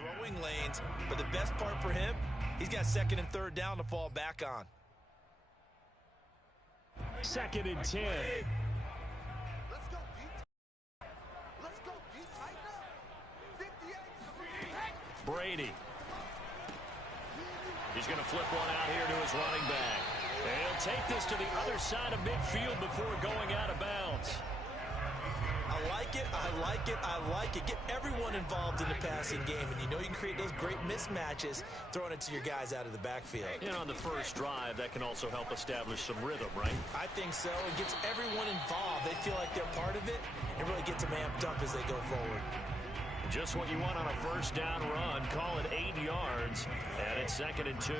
throwing lanes, but the best part for him, he's got second and third down to fall back on. 2nd and 10. Brady. He's going to flip one out here to his running back. And he'll take this to the other side of midfield before going out of bounds. I like it, I like it, I like it. Get everyone involved in the passing game, and you know you can create those great mismatches throwing it to your guys out of the backfield. And on the first drive, that can also help establish some rhythm, right? I think so. It gets everyone involved. They feel like they're part of it. It really gets them amped up as they go forward. Just what you want on a first down run. Call it 8 yards, and it's 2nd and 2.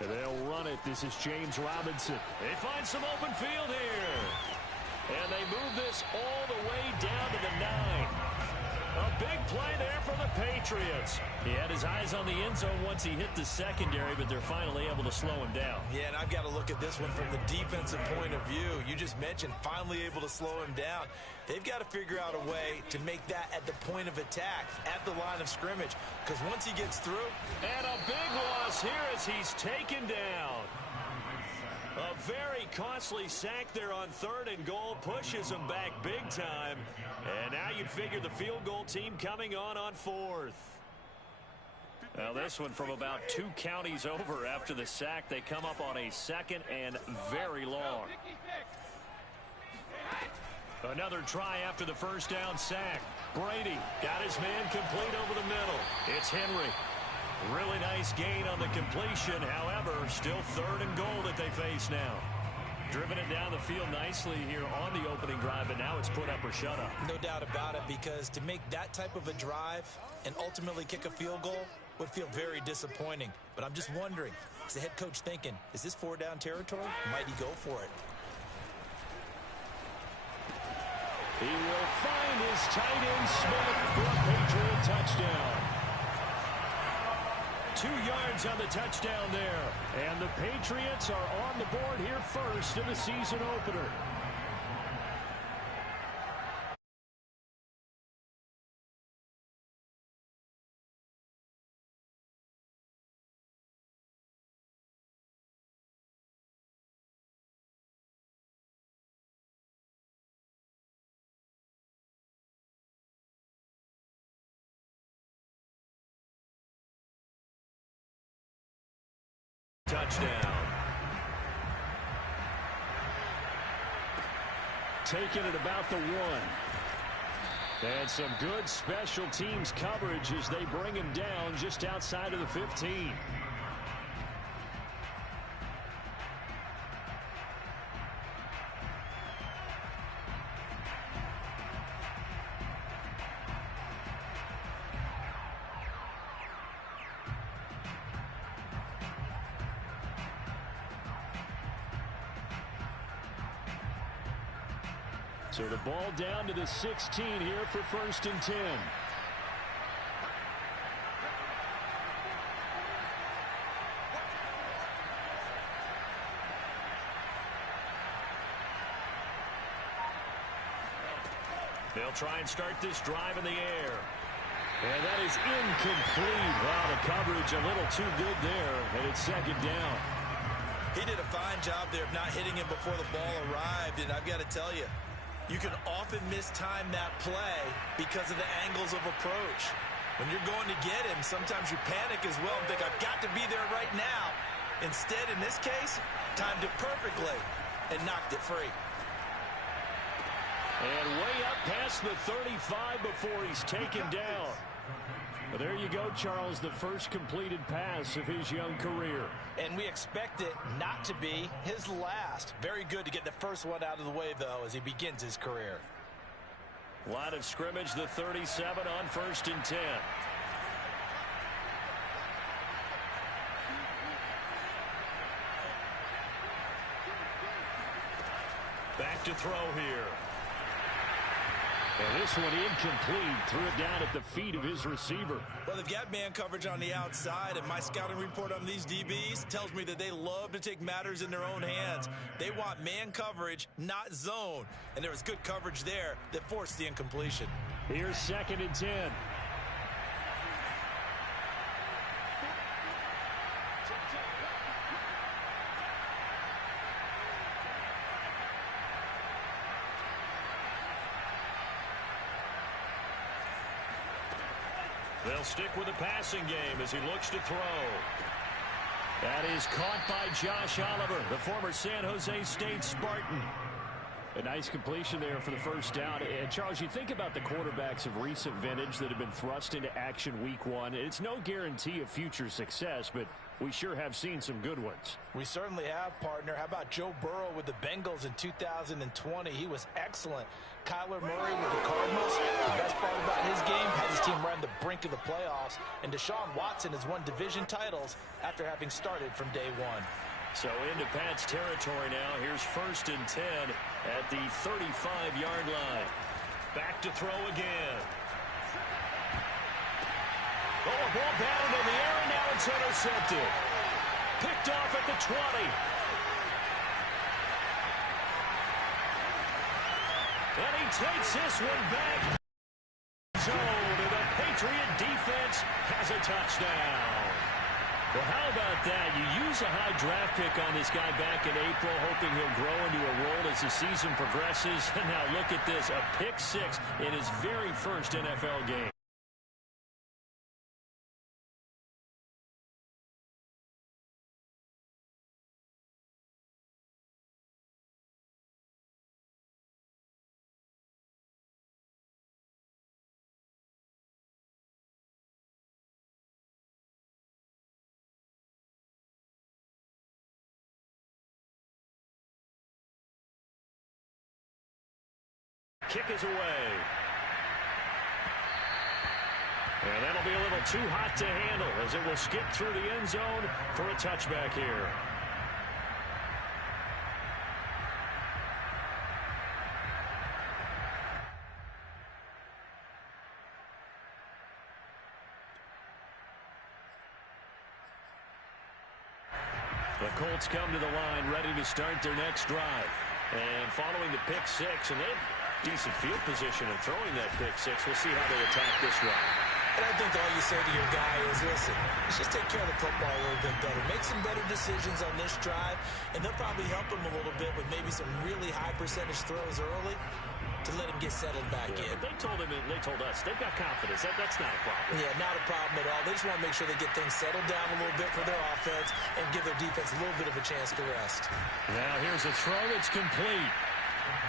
And they'll run it. This is James Robinson. They find some open field here. And they move this all the way down to the 9. A big play there for the Patriots. He had his eyes on the end zone once he hit the secondary, but they're finally able to slow him down. Yeah, and I've got to look at this one from the defensive point of view. You just mentioned finally able to slow him down. They've got to figure out a way to make that at the point of attack, at the line of scrimmage, because once he gets through. And a big loss here as he's taken down. A very costly sack there on 3rd and goal, pushes him back big time. And now you'd figure the field goal team coming on 4th. Now this one from about 2 counties over after the sack. They come up on a 2nd and very long. Another try after the first down sack. Brady got his man complete over the middle. It's Henry. Really nice gain on the completion. However, still 3rd and goal that they face now. Driven it down the field nicely here on the opening drive, but now it's put up or shut up. No doubt about it, because to make that type of a drive and ultimately kick a field goal would feel very disappointing. But I'm just wondering, is the head coach thinking, is this 4-down territory? Might he go for it? He will find his tight end Smith for a Patriot touchdown. 2 yards on the touchdown there. And the Patriots are on the board here first in the season opener. Touchdown. Taking it about the 1. And some good special teams coverage as they bring him down just outside of the 15. So the ball down to the 16 here for 1st and 10. They'll try and start this drive in the air. And that is incomplete. Wow, the coverage a little too good there. And it's 2nd down. He did a fine job there of not hitting him before the ball arrived. And I've got to tell you, you can often mistime that play because of the angles of approach. When you're going to get him, sometimes you panic as well and think, I've got to be there right now. Instead, in this case, timed it perfectly and knocked it free. And way up past the 35 before he's taken down. Well, there you go, Charles, the first completed pass of his young career. And we expect it not to be his last. Very good to get the first one out of the way, though, as he begins his career. Line of scrimmage, the 37 on 1st and 10. Back to throw here. And this one incomplete. Threw it down at the feet of his receiver. Well, they've got man coverage on the outside, and my scouting report on these DBs tells me that they love to take matters in their own hands. They want man coverage, not zone. And there was good coverage there that forced the incompletion. Here's 2nd and 10. They'll stick with the passing game as he looks to throw. That is caught by Josh Oliver, the former San Jose State Spartan. A nice completion there for the first down. And Charles, you think about the quarterbacks of recent vintage that have been thrust into action week 1. It's no guarantee of future success, but we sure have seen some good ones. We certainly have, partner. How about Joe Burrow with the Bengals in 2020? He was excellent. Kyler Murray with the Cardinals. The best part about his game has his team right on the brink of the playoffs. And Deshaun Watson has won division titles after having started from day 1. So into Pat's territory now. Here's 1st and 10 at the 35-yard line. Back to throw again. Oh, a ball bound in the air, and now it's intercepted. Picked off at the 20. And he takes this one back. Zone, and the Patriot defense has a touchdown. Well, how about that? You use a high draft pick on this guy back in April, hoping he'll grow into a role as the season progresses. And now look at this, a pick 6 in his very first NFL game. Kick is away. And that'll be a little too hot to handle as it will skip through the end zone for a touchback here. The Colts come to the line ready to start their next drive. And following the pick 6, and they have decent field position in throwing that pick 6. We'll see how they attack this one. And I think all you say to your guy is, listen, let's just take care of the football a little bit better. Make some better decisions on this drive, and they'll probably help him a little bit with maybe some really high percentage throws early to let him get settled back in. They told him, and they told us, they've got confidence. That's not a problem. Yeah, not a problem at all. They just want to make sure they get things settled down a little bit for their offense and give their defense a little bit of a chance to rest. Now here's a throw. It's complete.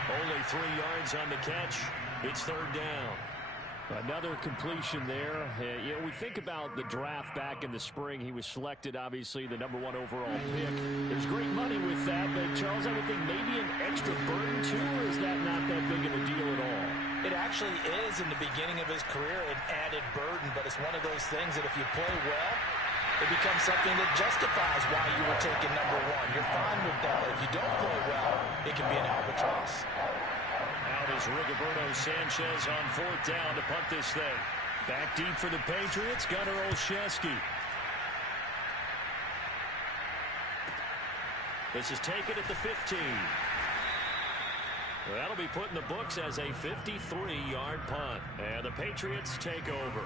Only 3 yards on the catch. It's 3rd down. Another completion there. You know, we think about the draft back in the spring. He was selected, obviously, the #1 overall pick. There's great money with that, but, Charles, I would think maybe an extra burden, too, or is that not that big of a deal at all? It actually is in the beginning of his career an added burden, but it's one of those things that if you play well, it becomes something that justifies why you were taken #1. You're fine with that. If you don't play well, it can be an albatross. Out is Rigoberto Sanchez on 4th down to punt this thing. Back deep for the Patriots, Gunnar Olszewski. This is taken at the 15. Well, that'll be put in the books as a 53-yard punt. And the Patriots take over.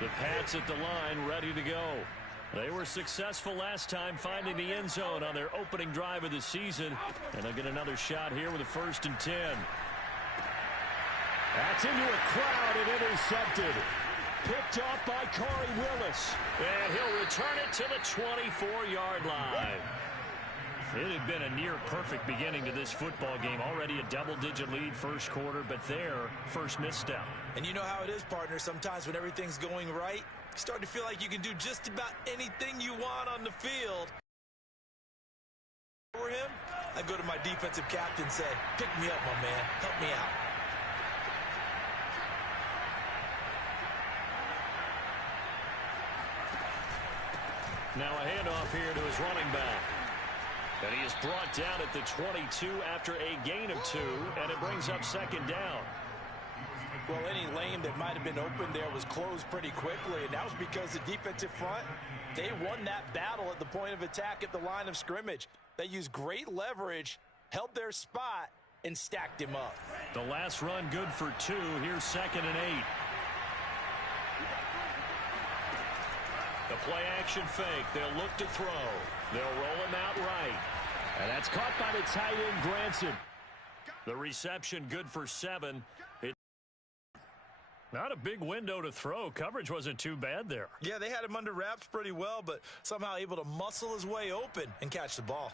The Pats at the line ready to go. They were successful last time finding the end zone on their opening drive of the season. And they'll get another shot here with a 1st and 10. That's into a crowd and intercepted. Picked off by Corey Willis. And he'll return it to the 24-yard line. It had been a near-perfect beginning to this football game. Already a double-digit lead first quarter, but their first misstep. And you know how it is, partner. Sometimes when everything's going right, you start to feel like you can do just about anything you want on the field. For him, I go to my defensive captain and say, pick me up, my man. Help me out. Now a handoff here to his running back. And he is brought down at the 22 after a gain of 2, and it brings up second down. Well, any lane that might have been open there was closed pretty quickly, and that was because the defensive front, they won that battle at the point of attack at the line of scrimmage. They used great leverage, held their spot, and stacked him up. The last run good for 2. Here's 2nd and 8. The play action fake. They'll look to throw. They'll roll him out right. And that's caught by the tight end, Granson. The reception good for 7. Not a big window to throw. Coverage wasn't too bad there. Yeah, they had him under wraps pretty well, but somehow able to muscle his way open and catch the ball.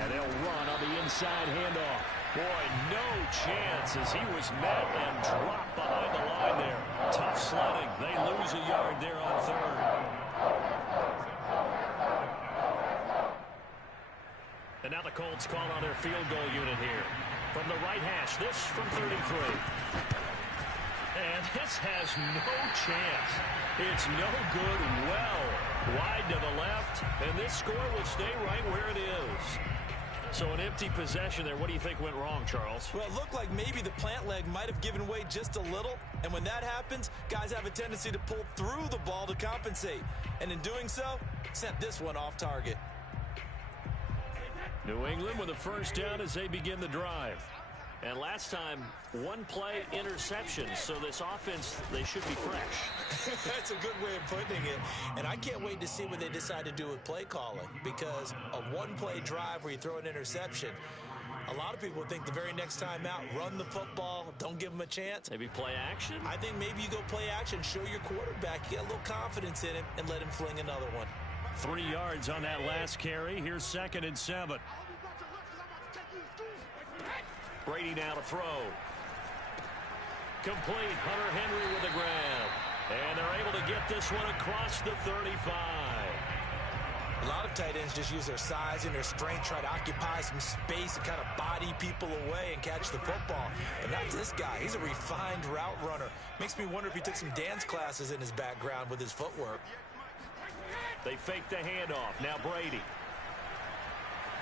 And they'll run on the inside handoff. Boy, no chance as he was met and dropped behind the line there. Tough sledding. They lose a yard there on 3rd. And now the Colts call on their field goal unit here. From the right hash, this from 33. And this has no chance. It's no good, well wide to the left, and this score will stay right where it is. So an empty possession there. What do you think went wrong, Charles? Well, it looked like maybe the plant leg might have given way just a little, and when that happens, guys have a tendency to pull through the ball to compensate, and in doing so, sent this one off target. New England with a first down as they begin the drive. And last time, 1 play interception, so this offense, they should be fresh. That's a good way of putting it. And I can't wait to see what they decide to do with play calling, because a 1-play drive where you throw an interception, a lot of people think the very next time out, run the football, don't give them a chance. Maybe play action? I think maybe you go play action, show your quarterback, you get a little confidence in him, and let him fling another one. 3 yards on that last carry. Here's 2nd and 7. Brady now to throw. Complete. Hunter Henry with a grab. And they're able to get this one across the 35. A lot of tight ends just use their size and their strength, try to occupy some space and kind of body people away and catch the football. But not this guy. He's a refined route runner. Makes me wonder if he took some dance classes in his background with his footwork. They fake the handoff. Now Brady.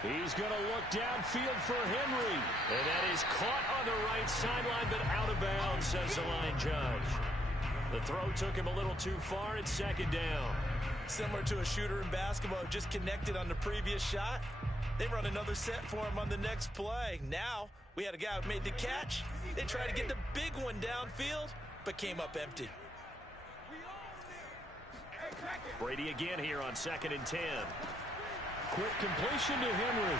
He's going to look downfield for Henry. And that is caught on the right sideline, but out of bounds, says the line judge. The throw took him a little too far. It's 2nd down. Similar to a shooter in basketball who just connected on the previous shot. They run another set for him on the next play. Now, we had a guy who made the catch. They tried to get the big one downfield, but came up empty. Brady again here on 2nd and 10. Quick completion to Henry.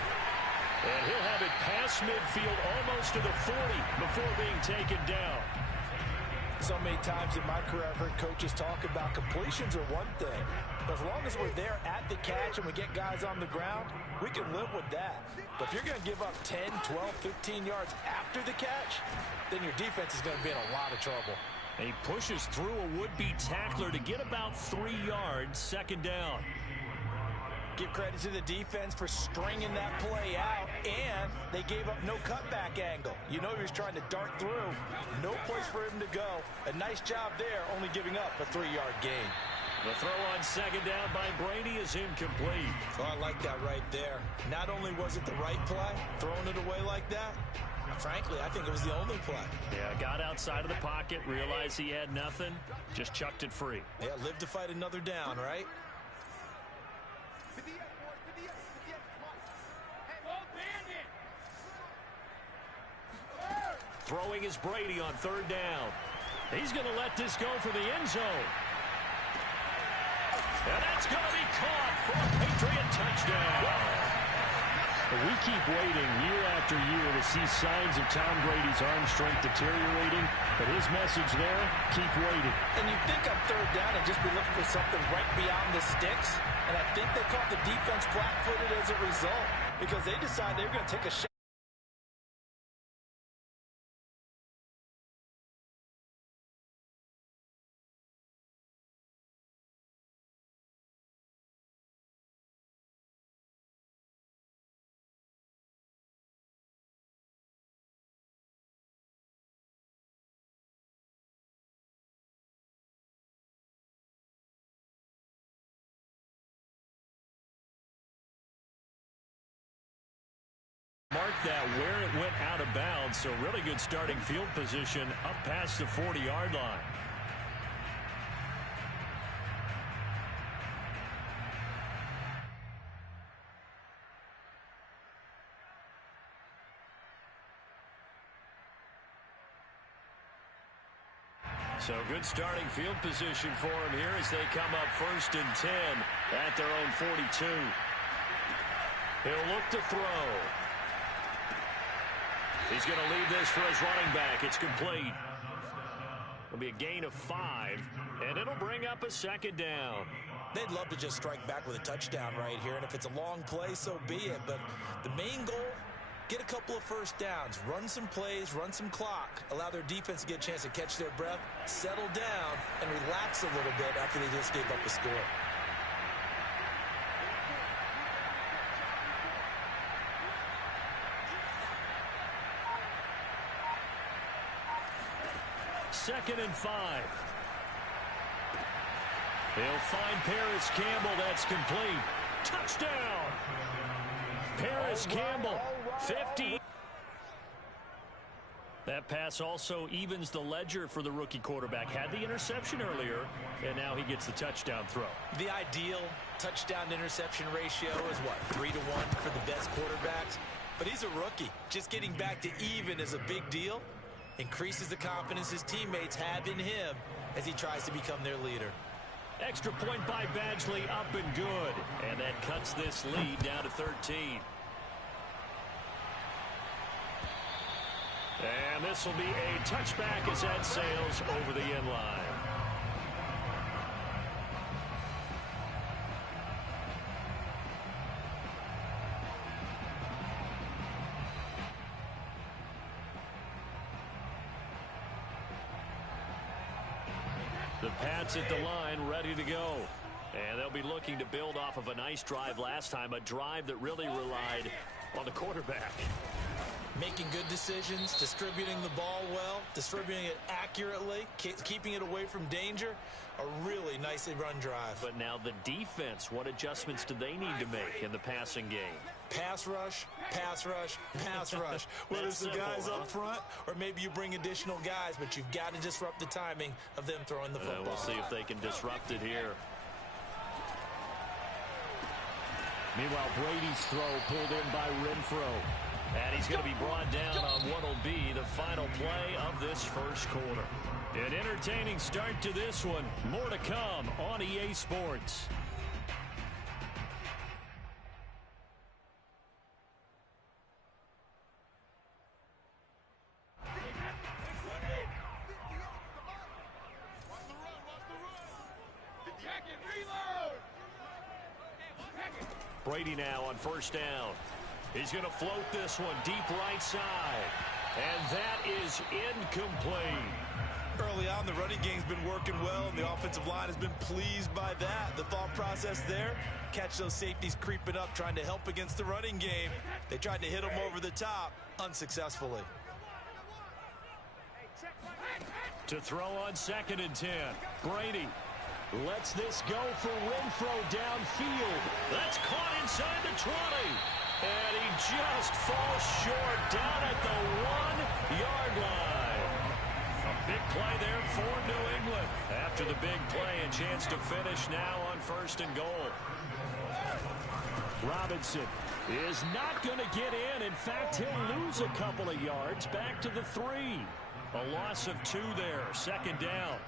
And he'll have it past midfield almost to the 40 before being taken down. So many times in my career, I've heard coaches talk about completions are one thing. But as long as we're there at the catch and we get guys on the ground, we can live with that. But if you're going to give up 10, 12, 15 yards after the catch, then your defense is going to be in a lot of trouble. And he pushes through a would-be tackler to get about 3 yards, 2nd down. Give credit to the defense for stringing that play out, and they gave up no cutback angle. You know he was trying to dart through. No place for him to go. A nice job there, only giving up a 3-yard gain. The throw on 2nd down by Brady is incomplete. Oh, I like that right there. Not only was it the right play, throwing it away like that, frankly, I think it was the only play. Yeah, got outside of the pocket, realized he had nothing, just chucked it free. Yeah, live to fight another down, right? Throwing is Brady on 3rd down. He's going to let this go for the end zone. And that's going to be caught for a Patriot touchdown. We keep waiting year after year to see signs of Tom Brady's arm strength deteriorating, but his message there, keep waiting. And you think on 3rd down and just be looking for something right beyond the sticks, and I think they caught the defense flat-footed as a result because they decided they were going to take a shot. stopped that where it went out of bounds. So really good starting field position up past the 40-yard line. So good starting field position for him here as they come up 1st and 10 at their own 42. He'll look to throw. He's going to leave this for his running back. It's complete. It'll be a gain of 5, and it'll bring up a 2nd down. They'd love to just strike back with a touchdown right here, and if it's a long play, so be it. But the main goal, get a couple of first downs, run some plays, run some clock, allow their defense to get a chance to catch their breath, settle down, and relax a little bit after they just gave up a score. Second and 5. They'll find Paris Campbell. That's complete. Touchdown! Paris Campbell, 50. That pass also evens the ledger for the rookie quarterback. Had the interception earlier, and now he gets the touchdown throw. The ideal touchdown-interception ratio is what, 3 to 1 for the best quarterbacks? But he's a rookie. Just getting back to even is a big deal. Increases the confidence his teammates have in him as he tries to become their leader. Extra point by Badgley, up and good. And that cuts this lead down to 13. And this will be a touchback as that sails over the end line. The Pats at the line, ready to go. And they'll be looking to build off of a nice drive last time, a drive that really relied on the quarterback. Making good decisions, distributing the ball well, distributing it accurately, keeping it away from danger. A really nicely run drive. But now the defense, what adjustments do they need to make in the passing game? Pass rush, pass rush, pass rush. Whether it's the guys up front or maybe you bring additional guys, but you've got to disrupt the timing of them throwing the football. We'll see if they can disrupt it here. Meanwhile, Brady's throw pulled in by Renfro. And he's going to be brought down on what will be the final play of this first quarter. An entertaining start to this one. More to come on EA Sports. Brady now on 1st down. He's going to float this one deep right side. And that is incomplete. Early on, the running game's been working well, and the offensive line has been pleased by that. The thought process there, catch those safeties creeping up, trying to help against the running game. They tried to hit them over the top, unsuccessfully. To throw on 2nd and 10. Brady lets this go for Renfro downfield. That's caught inside the 20. And he just falls short down at the 1-yard line. A big play there for New England. After the big play, a chance to finish now on 1st and goal. Robinson is not going to get in. In fact, he'll lose a couple of yards back to the 3. A loss of 2 there. 2nd down.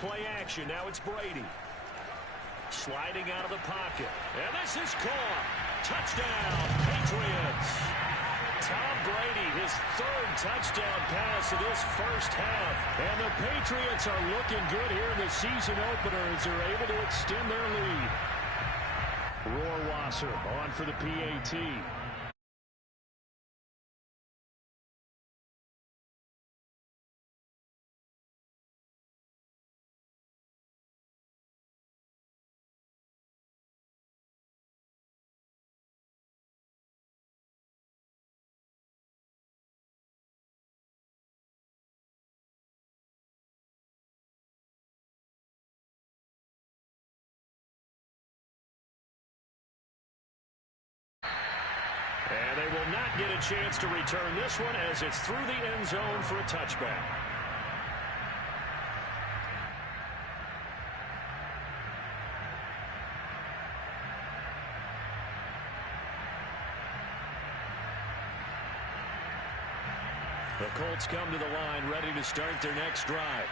Play action. Now it's Brady. Sliding out of the pocket. And this is caught. Touchdown, Patriots. Tom Brady, his 3rd touchdown pass of this first half. And the Patriots are looking good here in the season opener as they're able to extend their lead. Rohrwasser on for the PAT. will not get a chance to return this one as it's through the end zone for a touchback. The Colts come to the line ready to start their next drive.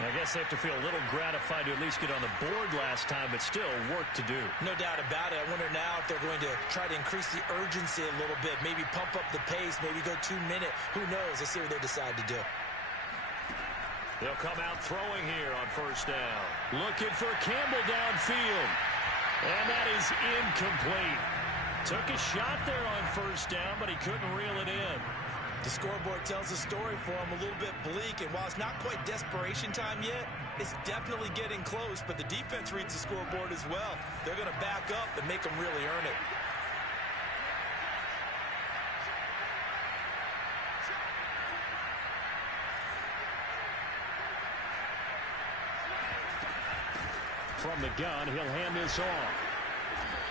I guess they have to feel a little gratified to at least get on the board last time, but still work to do. No doubt about it. I wonder now if they're going to try to increase the urgency a little bit, maybe pump up the pace, maybe go 2-minute. Who knows? Let's see what they decide to do. They'll come out throwing here on first down. Looking for Campbell downfield. And that is incomplete. Took a shot there on first down, but he couldn't reel it in. The scoreboard tells a story for him, a little bit bleak, and while it's not quite desperation time yet, it's definitely getting close, but the defense reads the scoreboard as well. They're going to back up and make them really earn it. From the gun, he'll hand this off.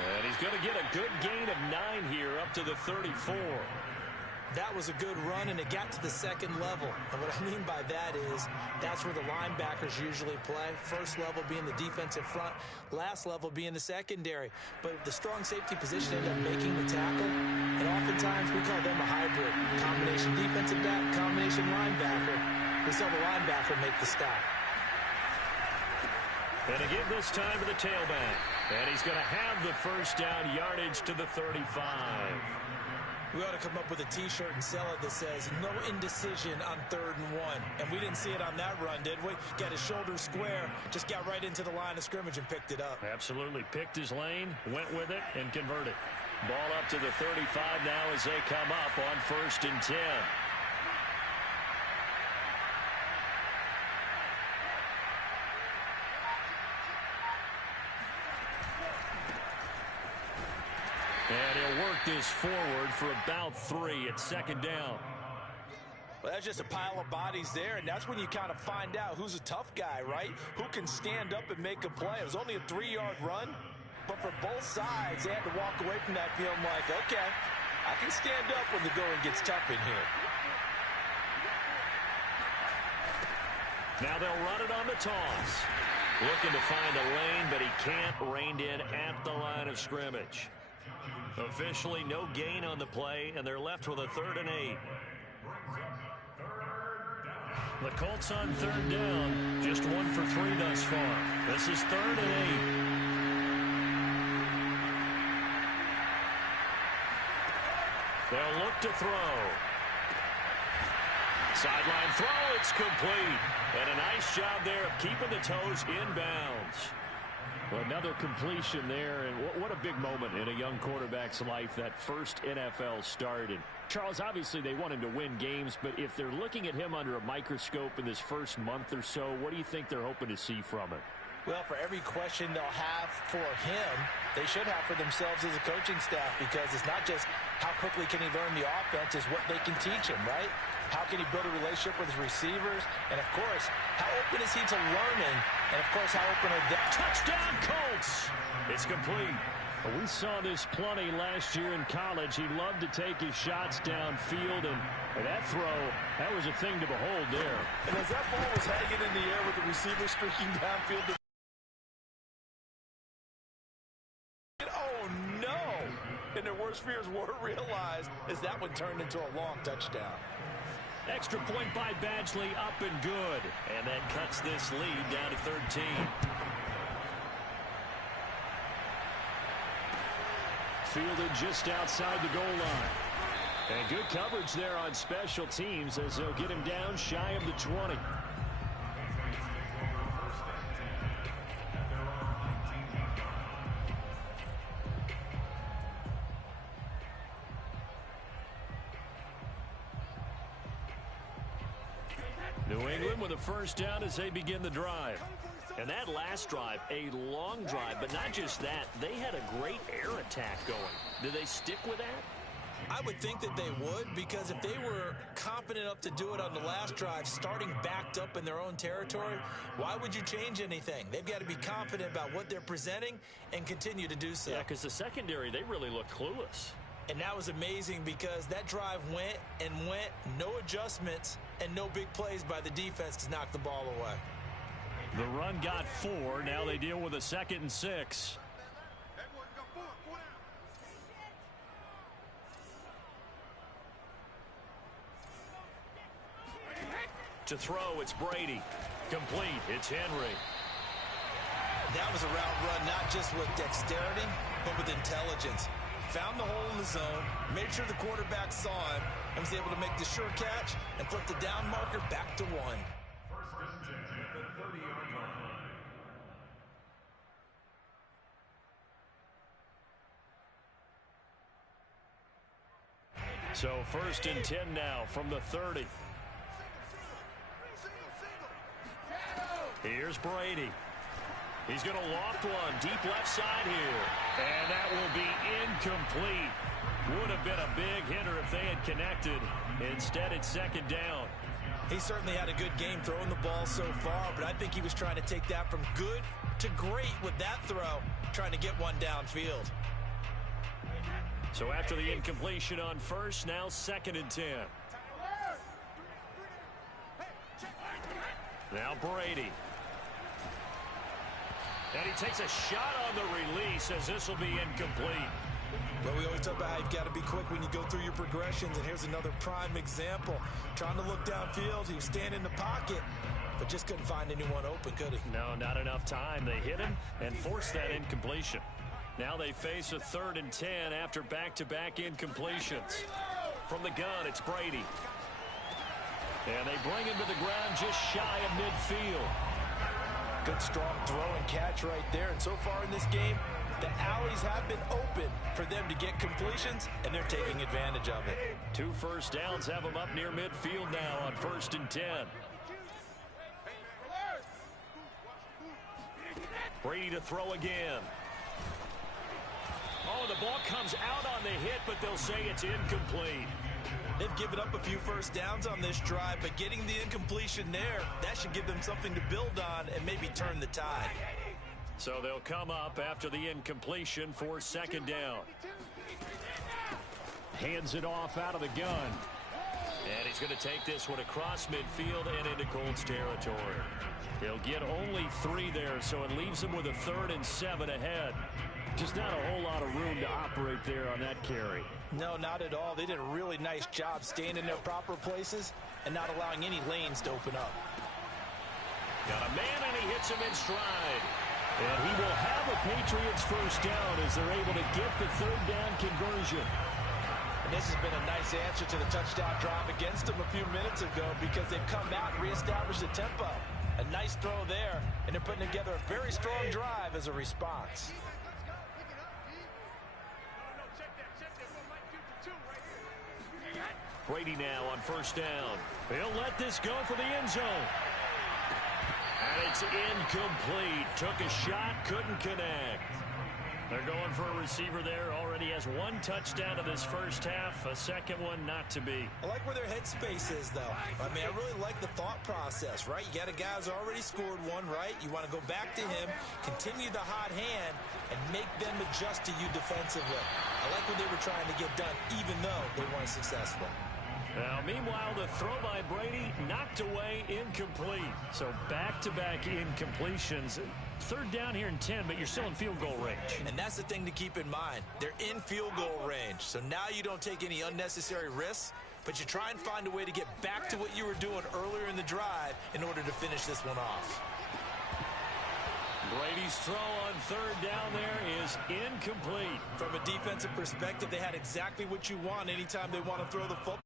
And he's going to get a good gain of 9 here up to the 34. That was a good run, and it got to the second level. And what I mean by that is that's where the linebackers usually play. First level being the defensive front, last level being the secondary. But the strong safety position ended up making the tackle, and oftentimes we call them a hybrid. Combination defensive back, combination linebacker. We saw the linebacker make the stop. And again this time to the tailback. And he's going to have the first down yardage to the 35. We ought to come up with a T-shirt and sell it that says, no indecision on 3rd and 1. And we didn't see it on that run, did we? Got his shoulders square, just got right into the line of scrimmage and picked it up. Absolutely. Picked his lane, went with it, and converted. Ball up to the 35 now as they come up on 1st and 10. And he'll work this forward for about 3 at 2nd down. Well, that's just a pile of bodies there, and that's when you kind of find out who's a tough guy, right? Who can stand up and make a play. It was only a 3-yard run, but for both sides, they had to walk away from that feeling like, okay, I can stand up when the going gets tough in here. Now they'll run it on the toss. Looking to find a lane, but he can't. Reined in at the line of scrimmage. Officially no gain on the play, and they're left with a 3rd and 8. The Colts on 3rd down, just 1 for 3 thus far. This is 3rd and 8. They'll look to throw. Sideline throw, it's complete. And a nice job there of keeping the toes inbounds. Well, another completion there, and what a big moment in a young quarterback's life, that first NFL start. And Charles, obviously they want him to win games, but if they're looking at him under a microscope in this first month or so, what do you think they're hoping to see from him? Well, for every question they'll have for him, they should have for themselves as a coaching staff, because it's not just how quickly can he learn the offense, it's what they can teach him, right? How can he build a relationship with his receivers? And, of course, how open is he to learning? And, of course, how open are they? Touchdown, Colts! It's complete. Well, we saw this plenty last year in college. He loved to take his shots downfield, and that throw, that was a thing to behold there. And as that ball was hanging in the air with the receiver streaking downfield, oh, no! And their worst fears were realized as that one turned into a long touchdown. Extra point by Badgley, up and good. And that cuts this lead down to 13. Fielded just outside the goal line. And good coverage there on special teams as they'll get him down shy of the 20. New England with a first down as they begin the drive. And that last drive, a long drive, but not just that, they had a great air attack going. Do they stick with that? I would think that they would, because if they were confident enough to do it on the last drive, starting backed up in their own territory, why would you change anything? They've got to be confident about what they're presenting and continue to do so. Yeah, because the secondary, they really look clueless. And that was amazing because that drive went and went, no adjustments, and no big plays by the defense to knock the ball away. The run got 4. Now they deal with a 2nd and 6. To throw, it's Brady. Complete, it's Henry. That was a route run not just with dexterity, but with intelligence. Found the hole in the zone, made sure the quarterback saw him, and was able to make the sure catch and flip the down marker back to 1. So 1st and 10 now from the 30. Here's Brady. He's going to loft one deep left side here. And that will be incomplete. Would have been a big hitter if they had connected. Instead, it's 2nd down. He certainly had a good game throwing the ball so far, but I think he was trying to take that from good to great with that throw, trying to get one downfield. So after the incompletion on 1st, now 2nd and 10. Now Brady. And he takes a shot on the release as this will be incomplete. Well, we always talk about how you've got to be quick when you go through your progressions, and here's another prime example. Trying to look downfield, he was standing in the pocket, but just couldn't find anyone open, could he? No, not enough time. They hit him and forced that incompletion. Now they face a 3rd and 10 after back-to-back incompletions. From the gun, it's Brady. And they bring him to the ground just shy of midfield. Good, strong throw and catch right there. And so far in this game, the alleys have been open for them to get completions, and they're taking advantage of it. 2 first downs have them up near midfield now on 1st and 10. Brady to throw again. Oh, the ball comes out on the hit, but they'll say it's incomplete. They've given up a few first downs on this drive, but getting the incompletion there, that should give them something to build on and maybe turn the tide. So they'll come up after the incompletion for 2nd down. Hands it off out of the gun. And he's going to take this one across midfield and into Colts territory. He'll get only 3 there, so it leaves him with a 3rd and 7 ahead. Just not a whole lot of room to operate there on that carry. No, not at all. They did a really nice job staying in their proper places and not allowing any lanes to open up. Got a man, and he hits him in stride. And he will have a Patriots first down as they're able to get the 3rd down conversion. And this has been a nice answer to the touchdown drive against them a few minutes ago because they've come out and reestablished the tempo. A nice throw there, and they're putting together a very strong drive as a response. Brady now on 1st down. He'll let this go for the end zone. And it's incomplete. Took a shot, couldn't connect. They're going for a receiver there. Already has 1 touchdown in this first half. A second one not to be. I like where their headspace is, though. I mean, I really like the thought process, right? You got a guy who's already scored 1, right? You want to go back to him, continue the hot hand, and make them adjust to you defensively. I like what they were trying to get done, even though they weren't successful. Now, meanwhile, the throw by Brady knocked away, incomplete. So back-to-back incompletions. 3rd down here in 10, but you're still in field goal range. And that's the thing to keep in mind. They're in field goal range. So now you don't take any unnecessary risks, but you try and find a way to get back to what you were doing earlier in the drive in order to finish this one off. Brady's throw on 3rd down there is incomplete. From a defensive perspective, they had exactly what you want anytime they want to throw the football.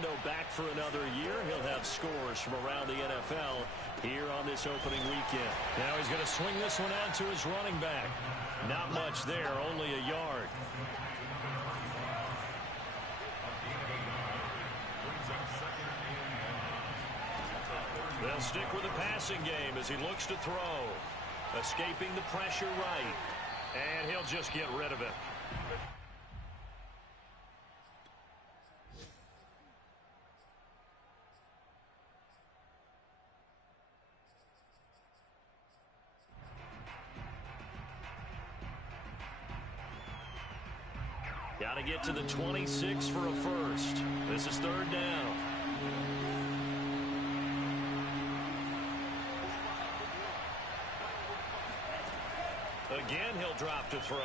window back for another year. He'll have scores from around the NFL here on this opening weekend. Now he's going to swing this one out to his running back. Not much there, only a yard. They'll stick with the passing game as he looks to throw. Escaping the pressure right. And he'll just get rid of it. Got to get to the 26 for a first. This is third down. Again, he'll drop to throw.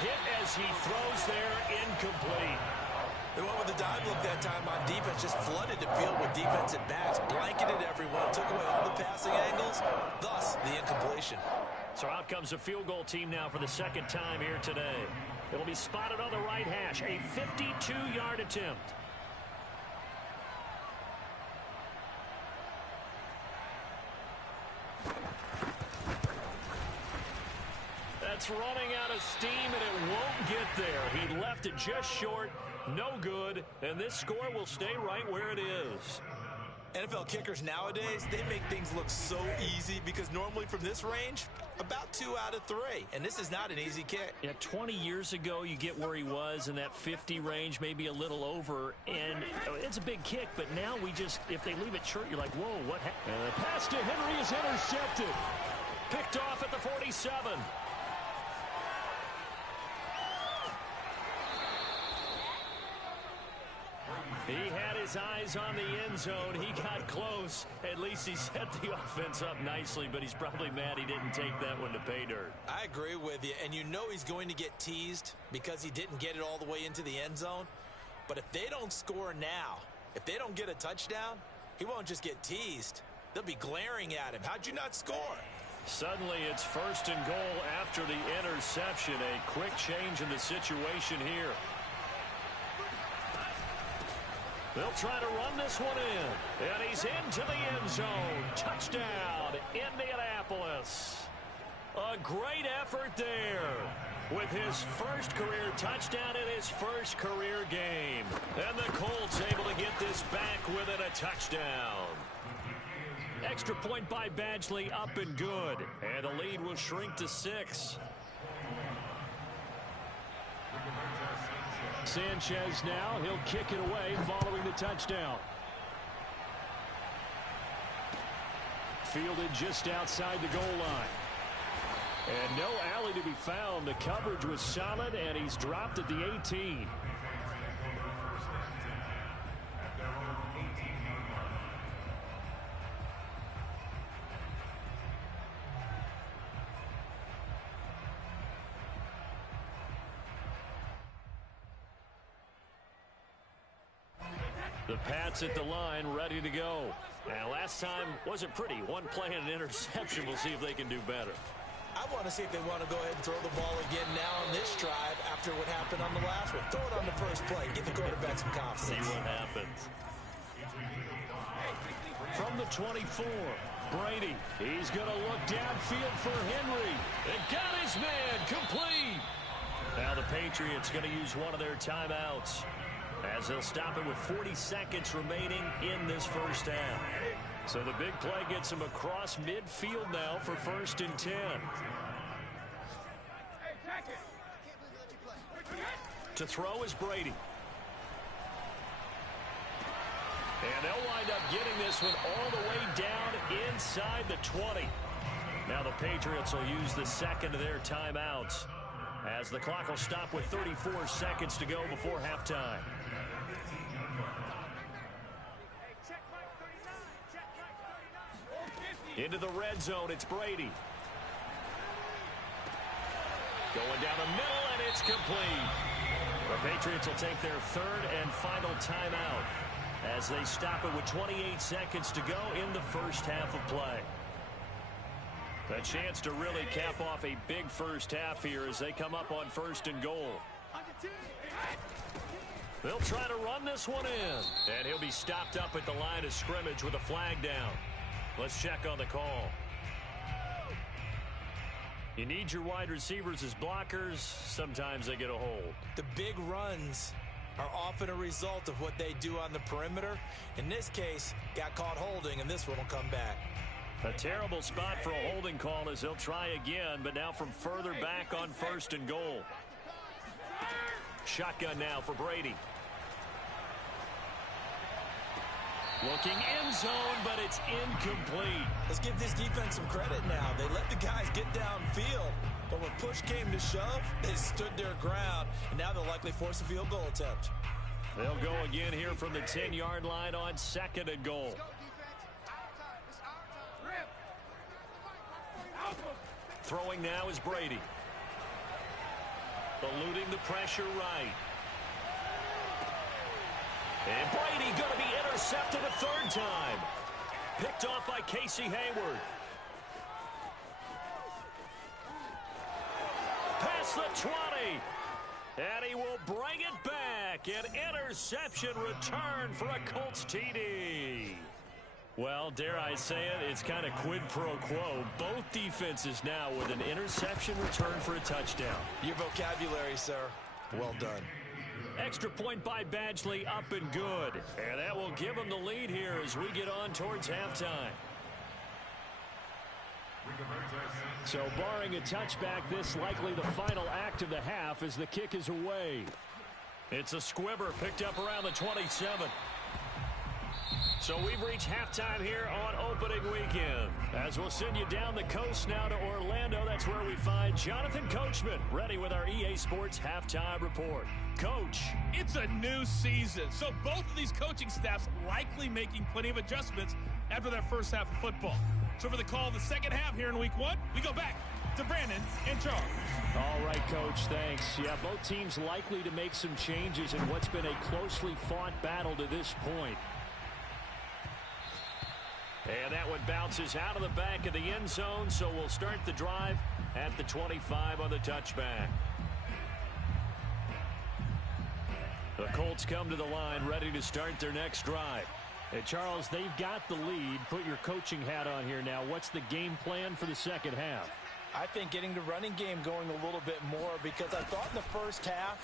Hit as he throws there, incomplete. They went with the dive look that time on defense, just flooded the field with defensive backs, blanketed everyone, took away all the passing angles, thus the incompletion. So out comes a field goal team now for the second time here today. It'll be spotted on the right hash, a 52-yard attempt. That's running out of steam, and it won't get there. He left it just short, no good, and this score will stay right where it is. NFL kickers nowadays, they make things look so easy because normally from this range, about 2 out of 3. And this is not an easy kick. Yeah, 20 years ago, you get where he was in that 50 range, maybe a little over. And it's a big kick, but now we just, if they leave it short, you're like, whoa, what happened? And the pass to Henry is intercepted. Picked off at the 47. He had his eyes on the end zone. He got close. At least he set the offense up nicely, but he's probably mad he didn't take that one to pay dirt. I agree with you, and you know he's going to get teased because he didn't get it all the way into the end zone. But if they don't score now, if they don't get a touchdown, he won't just get teased. They'll be glaring at him. How'd you not score? Suddenly it's first and goal after the interception. A quick change in the situation here. They'll try to run this one in. And he's into the end zone. Touchdown, Indianapolis. A great effort there with his first career touchdown in his first career game. And the Colts able to get this back within a touchdown. Extra point by Badgley, up and good. And the lead will shrink to 6. Sanchez now, he'll kick it away following the touchdown. Fielded just outside the goal line. And no alley to be found. The coverage was solid, and he's dropped at the 18. The Pats at the line, ready to go. Now, last time wasn't pretty. One play and an interception. We'll see if they can do better. I want to see if they want to go ahead and throw the ball again now on this drive after what happened on the last one. Throw it on the first play. Give the quarterback some confidence. See what happens. From the 24, Brady. He's going to look downfield for Henry. It got his man complete. Now the Patriots going to use one of their timeouts, as they'll stop it with 40 seconds remaining in this first half. So the big play gets him across midfield now for 1st and 10. To throw is Brady. And they'll wind up getting this one all the way down inside the 20. Now the Patriots will use the second of their timeouts, as the clock will stop with 34 seconds to go before halftime. Into the red zone, it's Brady. Going down the middle, and it's complete. The Patriots will take their third and final timeout as they stop it with 28 seconds to go in the first half of play. A chance to really cap off a big first half here as they come up on 1st and goal. They'll try to run this one in. And he'll be stopped up at the line of scrimmage with a flag down. Let's check on the call. You need your wide receivers as blockers. Sometimes they get a hold. The big runs are often a result of what they do on the perimeter. In this case, got caught holding, and this one will come back. A terrible spot for a holding call as he'll try again, but now from further back on 1st and goal. Shotgun now for Brady. Looking end zone, but it's incomplete. Let's give this defense some credit now. They let the guys get downfield, but when push came to shove, they stood their ground, and now they'll likely force a field goal attempt. They'll go again here from the 10-yard line on 2nd and goal. Throwing now is Brady. Eluding the pressure right. And Brady going to be intercepted a 3rd time. Picked off by Casey Hayward. Past the 20. And he will bring it back. An interception return for a Colts TD. Well, dare I say it, it's kind of quid pro quo. Both defenses now with an interception return for a touchdown. Your vocabulary, sir. Well done. Extra point by Badgley, up and good. And that will give them the lead here as we get on towards halftime. So barring a touchback, this likely the final act of the half as the kick is away. It's a squibber picked up around the 27. So we've reached halftime here on opening weekend. As we'll send you down the coast now to Orlando, that's where we find Jonathan Coachman ready with our EA Sports halftime report. Coach. It's a new season, so both of these coaching staffs likely making plenty of adjustments after their first half of football. So for the call of the second half here in week 1, we go back to Brandon and Charles. All right, Coach, thanks. Yeah, both teams likely to make some changes in what's been a closely fought battle to this point. And that one bounces out of the back of the end zone, so we'll start the drive at the 25 on the touchback. The Colts come to the line ready to start their next drive. Hey, Charles, they've got the lead. Put your coaching hat on here now. What's the game plan for the second half? I think getting the running game going a little bit more, because I thought in the first half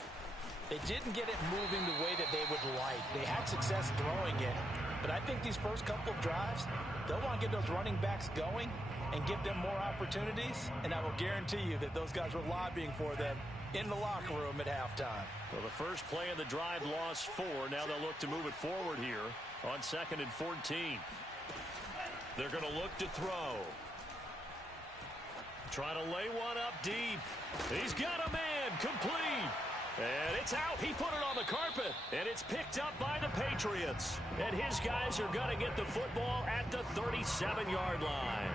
they didn't get it moving the way that they would like. They had success throwing it. But I think these first couple of drives, they'll want to get those running backs going and give them more opportunities. And I will guarantee you that those guys were lobbying for them in the locker room at halftime. Well, the first play of the drive lost 4. Now they'll look to move it forward here on 2nd and 14. They're going to look to throw. Trying to lay one up deep. He's got a man complete. And it's out. He put it on the carpet. And it's picked up by the Patriots. And his guys are going to get the football at the 37-yard line.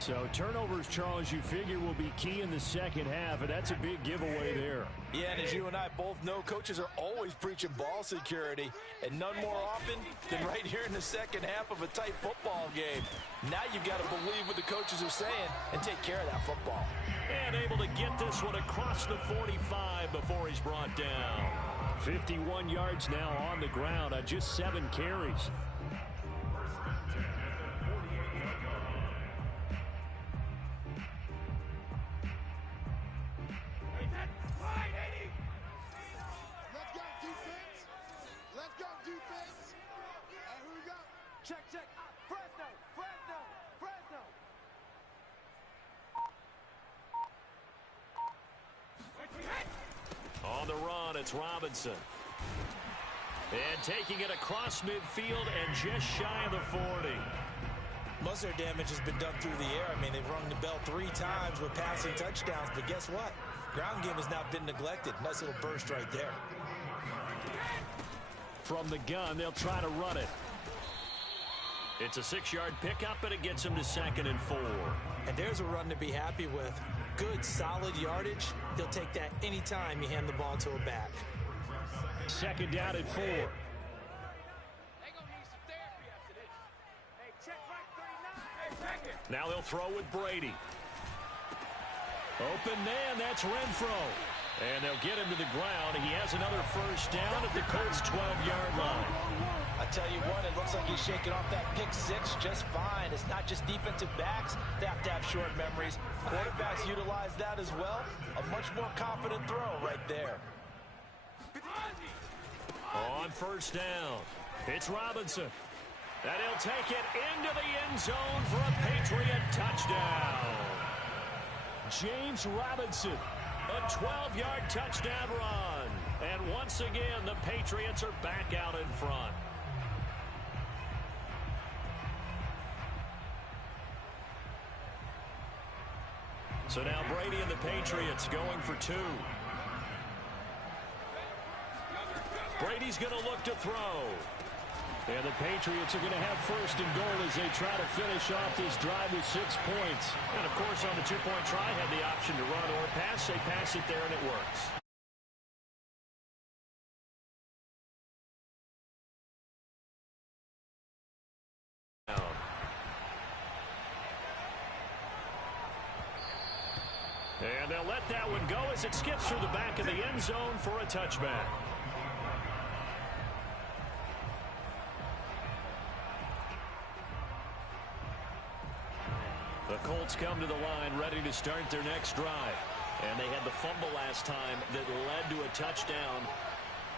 So turnovers, Charles, you figure will be key in the second half, and that's a big giveaway there. Yeah, and as you and I both know, coaches are always preaching ball security, and none more often than right here in the second half of a tight football game. Now you've got to believe what the coaches are saying and take care of that football. And able to get this one across the 45 before he's brought down. 51 yards now on the ground on just 7 carries. On the run, it's Robinson. And taking it across midfield and just shy of the 40. Most of their damage has been done through the air. I mean, they've rung the bell 3 times with passing touchdowns, but guess what? Ground game has not been neglected. Nice little burst right there. From the gun, they'll try to run it. It's a 6-yard pickup, and it gets him to 2nd and 4. And there's a run to be happy with. Good, solid yardage. He'll take that anytime you hand the ball to a back. 2nd down and 4. Now they'll throw with Brady. Open man, that's Renfro. And they'll get him to the ground. He has another first down at the Colts' 12-yard line. I tell you what, it looks like he's shaking off that pick six just fine. It's not just defensive backs that have to have short memories. Quarterbacks utilize that as well. A much more confident throw right there. On first down, it's Robinson. And he'll take it into the end zone for a Patriot touchdown. James Robinson, a 12-yard touchdown run. And once again, the Patriots are back out in front. So now Brady and the Patriots going for two. Brady's going to look to throw. And the Patriots are going to have first and goal as they try to finish off this drive with 6 points. And, of course, on the two-point try, had the option to run or pass. They pass it there, and it works. And they'll let that one go as it skips through the back of the end zone for a touchback. The Colts come to the line ready to start their next drive. And they had the fumble last time that led to a touchdown.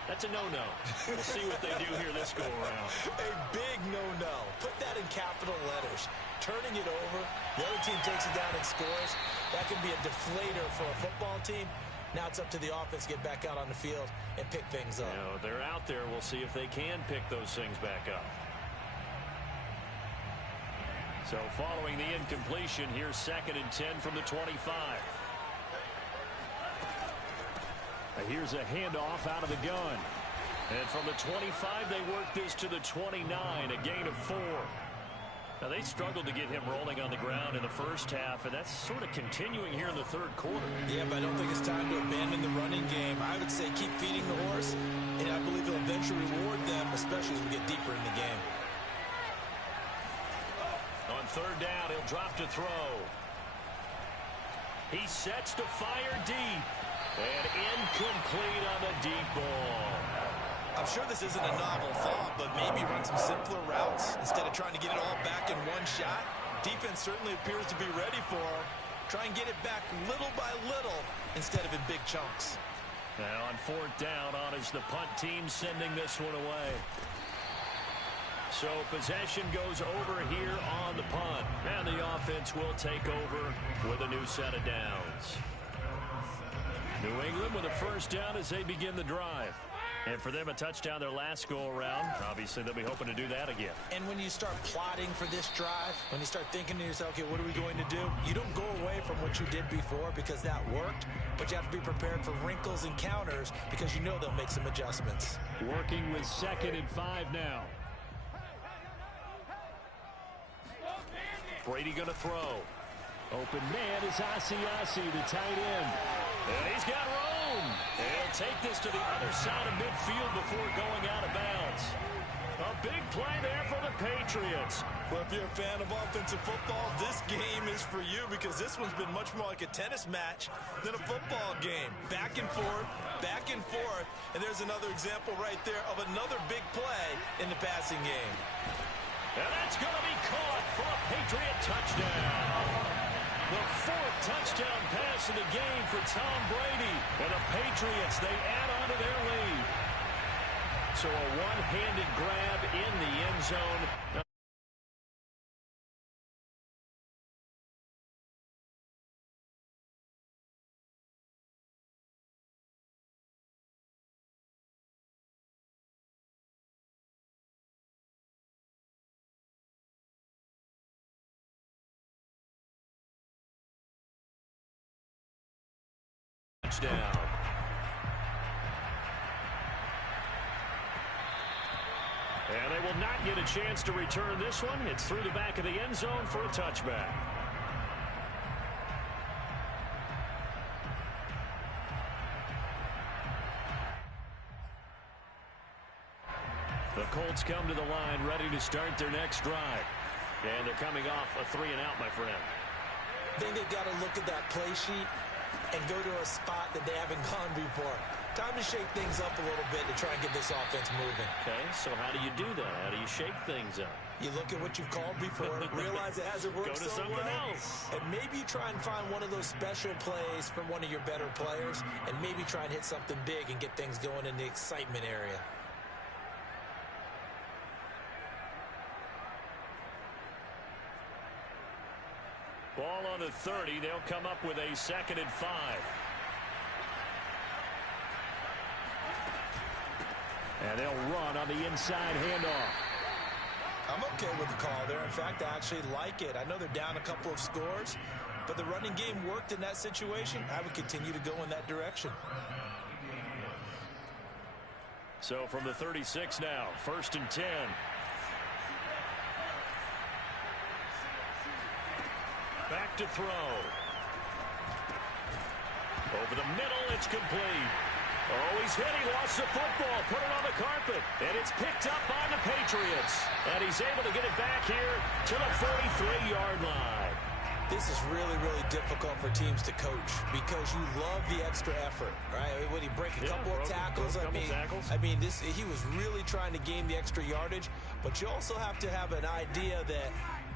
That's a no-no. We'll see what they do here this go-around. A big no-no. Put that in capital letters. Turning it over, the other team takes it down and scores. That can be a deflator for a football team. Now it's up to the offense to get back out on the field and pick things up. You know, they're out there. We'll see if they can pick those things back up. So following the incompletion, here's 2nd and 10 from the 25. Here's a handoff out of the gun. And from the 25, they work this to the 29, a gain of 4. Now, they struggled to get him rolling on the ground in the first half, and that's sort of continuing here in the third quarter. Yeah, but I don't think it's time to abandon the running game. I would say keep feeding the horse, and I believe he'll eventually reward them, especially as we get deeper in the game. On third down, he'll drop to throw. He sets to fire deep. And incomplete on the deep ball. I'm sure this isn't a novel thought, but maybe run some simpler routes instead of trying to get it all back in one shot. Defense certainly appears to be ready for him. Try and get it back little by little instead of in big chunks. Now on fourth down, on is the punt team sending this one away. So possession goes over here on the punt. And the offense will take over with a new set of downs. New England with a first down as they begin the drive. And for them, a touchdown their last go-around. Obviously, they'll be hoping to do that again. And when you start plotting for this drive, when you start thinking to yourself, okay, what are we going to do? You don't go away from what you did before because that worked, but you have to be prepared for wrinkles and counters because you know they'll make some adjustments. Working with 2nd and 5 now. Brady going to throw. Open man is Asiasi, the tight end. And he's got room. And he'll take this to the other side of midfield before going out of bounds. A big play there for the Patriots. Well, if you're a fan of offensive football, this game is for you because this one's been much more like a tennis match than a football game. Back and forth, and there's another example right there of another big play in the passing game. And that's going to be caught for a Patriot touchdown. The 4th touchdown pass of the game for Tom Brady. And the Patriots, they add on to their lead. So a one-handed grab in the end zone. Down. And they will not get a chance to return this one. It's through the back of the end zone for a touchback. The Colts come to the line ready to start their next drive. And they're coming off a 3-and-out, my friend. I think they've got to look at that play sheet and go to a spot that they haven't gone before. Time to shake things up a little bit to try and get this offense moving. Okay, so how do you do that? How do you shake things up? You look at what you've called before, realize it hasn't worked so well. Go to something else. And maybe try and find one of those special plays from one of your better players, and maybe try and hit something big and get things going in the excitement area. Ball on the 30. They'll come up with a 2nd and 5. And they'll run on the inside handoff. I'm okay with the call there. In fact, I actually like it. I know they're down a couple of scores, but the running game worked in that situation. I would continue to go in that direction. So from the 36 now, 1st and 10. Back to throw. Over the middle, it's complete. Oh, he's hit. He lost the football. Put it on the carpet. And it's picked up by the Patriots. And he's able to get it back here to the 43-yard line. This is really, really difficult for teams to coach because you love the extra effort, right? When he break a couple of tackles, I mean, he was really trying to gain the extra yardage, but you also have to have an idea that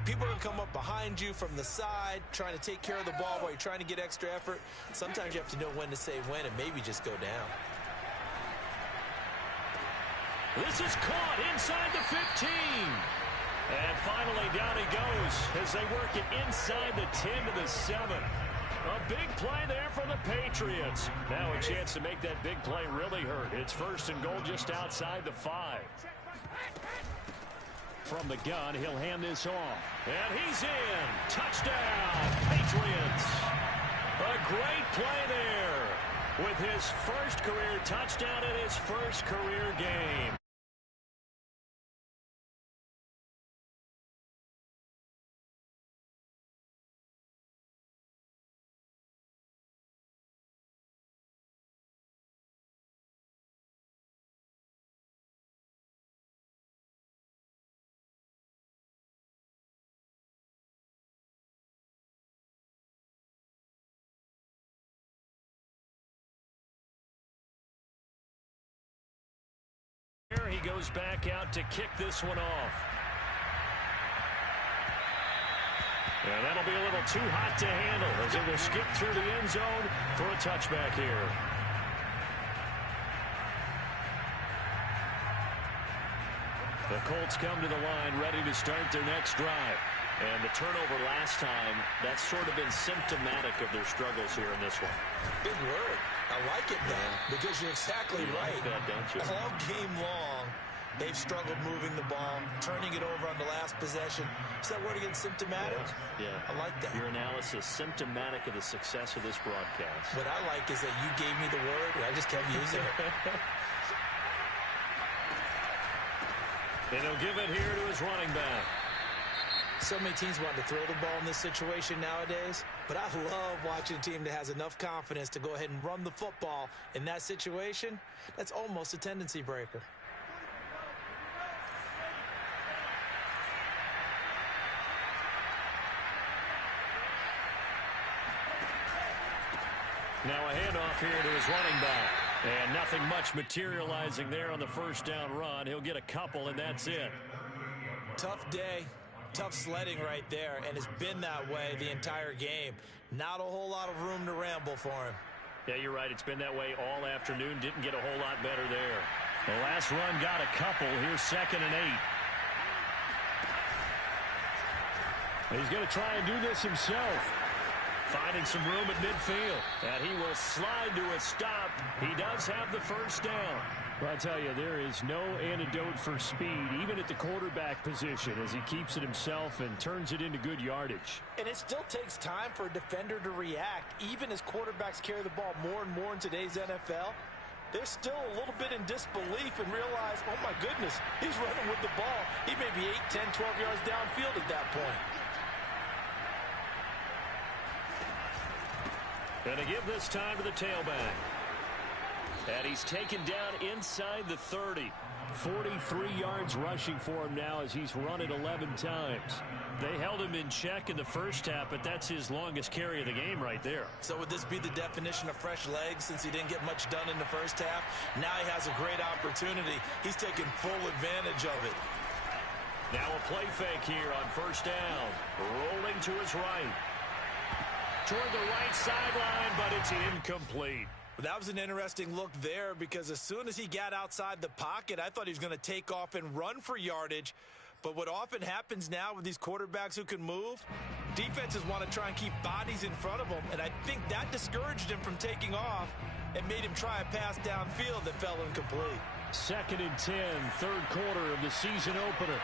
people are going to come up behind you from the side, trying to take care of the ball while you're trying to get extra effort. Sometimes you have to know when to say when and maybe just go down. This is caught inside the 15. And finally down he goes as they work it inside the 10 to the 7. A big play there for the Patriots. Now a chance to make that big play really hurt. It's 1st and goal just outside the 5. From the gun, he'll hand this off. And he's in. Touchdown, Patriots. A great play there with his first career touchdown in his first career game. He goes back out to kick this one off. And that'll be a little too hot to handle as it will skip through the end zone for a touchback here. The Colts come to the line ready to start their next drive. And the turnover last time, that's sort of been symptomatic of their struggles here in this one. Big word. I like it, man, because you're exactly right. Like that, don't you? All game long, they've struggled moving the ball, turning it over on the last possession. Is that word again, symptomatic? Yeah. I like that. Your analysis, symptomatic of the success of this broadcast. What I like is that you gave me the word, and I just kept using it. And he'll give it here to his running back. So many teams want to throw the ball in this situation nowadays, but I love watching a team that has enough confidence to go ahead and run the football in that situation. That's almost a tendency breaker. Now a handoff here to his running back. And nothing much materializing there on the first down run. He'll get a couple, and that's it. Tough day. Tough sledding right there, and it's been that way the entire game. Not a whole lot of room to ramble for him. Yeah, you're right. It's been that way all afternoon. Didn't get a whole lot better there. The last run got a couple. Here's 2nd and 8. He's going to try and do this himself. Finding some room at midfield. And he will slide to a stop. He does have the first down. Well, I tell you, there is no antidote for speed, even at the quarterback position, as he keeps it himself and turns it into good yardage. And it still takes time for a defender to react, even as quarterbacks carry the ball more and more in today's NFL. They're still a little bit in disbelief and realize, oh my goodness, he's running with the ball. He may be 8, 10, 12 yards downfield at that point. Gonna give this time to the tailback. And he's taken down inside the 30. 43 yards rushing for him now as he's run it 11 times. They held him in check in the first half, but that's his longest carry of the game right there. So would this be the definition of fresh legs since he didn't get much done in the first half? Now he has a great opportunity. He's taking full advantage of it. Now a play fake here on first down. Rolling to his right. Toward the right sideline, but it's incomplete. That was an interesting look there because as soon as he got outside the pocket, I thought he was going to take off and run for yardage. But what often happens now with these quarterbacks who can move, defenses want to try and keep bodies in front of them, and I think that discouraged him from taking off and made him try a pass downfield that fell incomplete. 2nd and 10, third quarter of the season opener.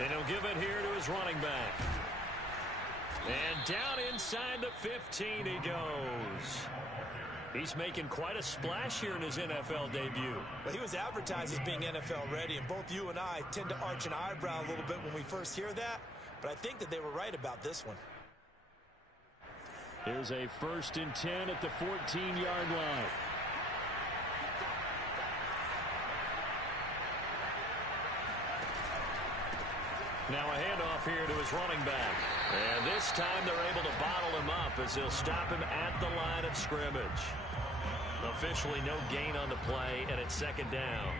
And he'll give it here to his running back. And down inside the 15 he goes. He's making quite a splash here in his NFL debut. Well, he was advertised as being NFL ready, and both you and I tend to arch an eyebrow a little bit when we first hear that, but I think that they were right about this one. Here's a 1st and 10 at the 14-yard line. Now a handoff here to his running back. And this time they're able to bottle him up as they'll stop him at the line of scrimmage. Officially no gain on the play, and it's 2nd down.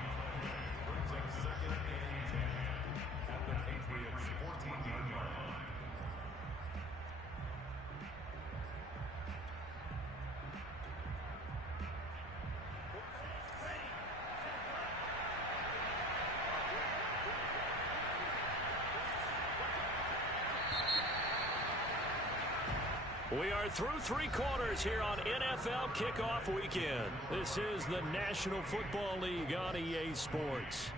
We are through 3 quarters here on NFL Kickoff Weekend. This is the National Football League on EA Sports.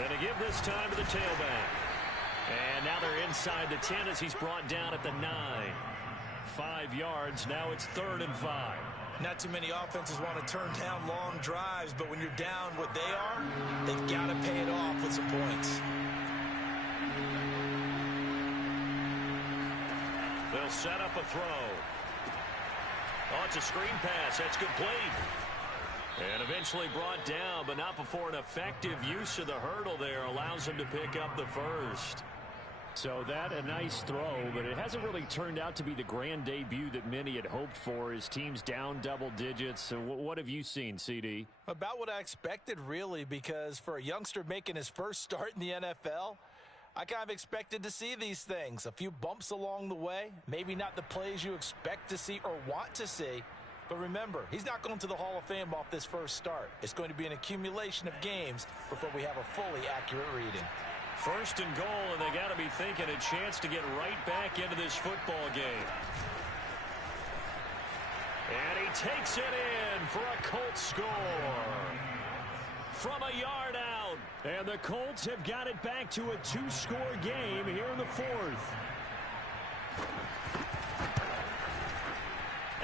And to give this time to the tailback. And now they're inside the 10 as he's brought down at the 9. 5 yards. Now it's 3rd and 5. Not too many offenses want to turn down long drives, but when you're down what they are, they've got to pay it off with some points. They'll set up a throw. Oh, it's a screen pass. That's complete. And eventually brought down, but not before an effective use of the hurdle there allows him to pick up the first. So that a nice throw, but it hasn't really turned out to be the grand debut that many had hoped for. His team's down double digits. So what have you seen, CD? About what I expected, really, because for a youngster making his first start in the NFL, I kind of expected to see these things. A few bumps along the way, maybe not the plays you expect to see or want to see. But remember, he's not going to the Hall of Fame off this first start. It's going to be an accumulation of games before we have a fully accurate reading. 1st and goal, and they got to be thinking a chance to get right back into this football game. And he takes it in for a Colts score. From a yard out. And the Colts have got it back to a 2-score game here in the 4th.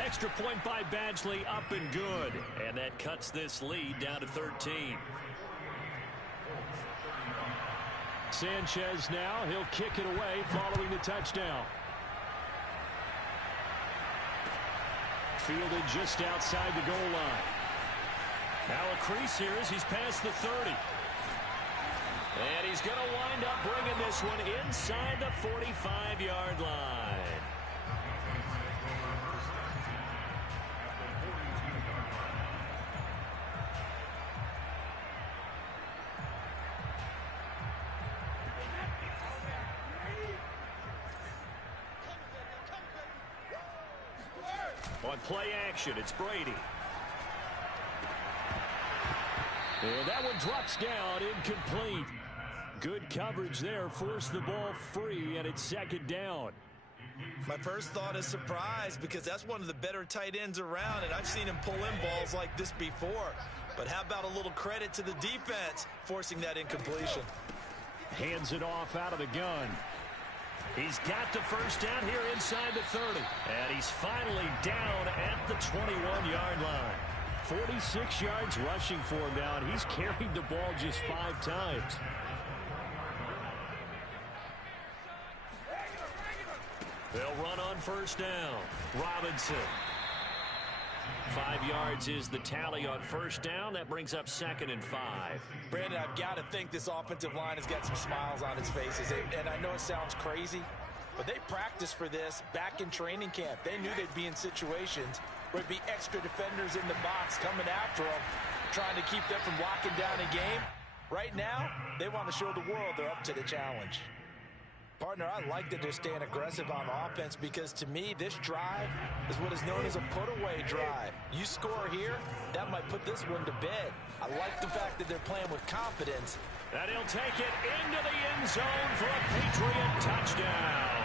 Extra point by Badgley, up and good. And that cuts this lead down to 13. Sanchez now, he'll kick it away following the touchdown. Fielded just outside the goal line. Now a crease here as he's past the 30. And he's going to wind up bringing this one inside the 45-yard line. On play action, it's Brady. And that one drops down, incomplete. Good coverage there, forced the ball free, and it's 2nd down. My first thought is surprise because that's one of the better tight ends around, and I've seen him pull in balls like this before. But how about a little credit to the defense forcing that incompletion? Hands it off out of the gun. He's got the first down here inside the 30. And he's finally down at the 21-yard line. 46 yards rushing for him now, and he's carried the ball just 5 times. They'll run on first down. Robinson. 5 yards is the tally on first down. That brings up 2nd and 5. Brandon, I've got to think this offensive line has got some smiles on its faces. And I know it sounds crazy, but they practiced for this back in training camp. They knew they'd be in situations where there'd be extra defenders in the box coming after them, trying to keep them from locking down a game. Right now, they want to show the world they're up to the challenge. Partner, I like that they're staying aggressive on offense because, to me, this drive is what is known as a put-away drive. You score here, that might put this one to bed. I like the fact that they're playing with confidence. And he'll take it into the end zone for a Patriot touchdown.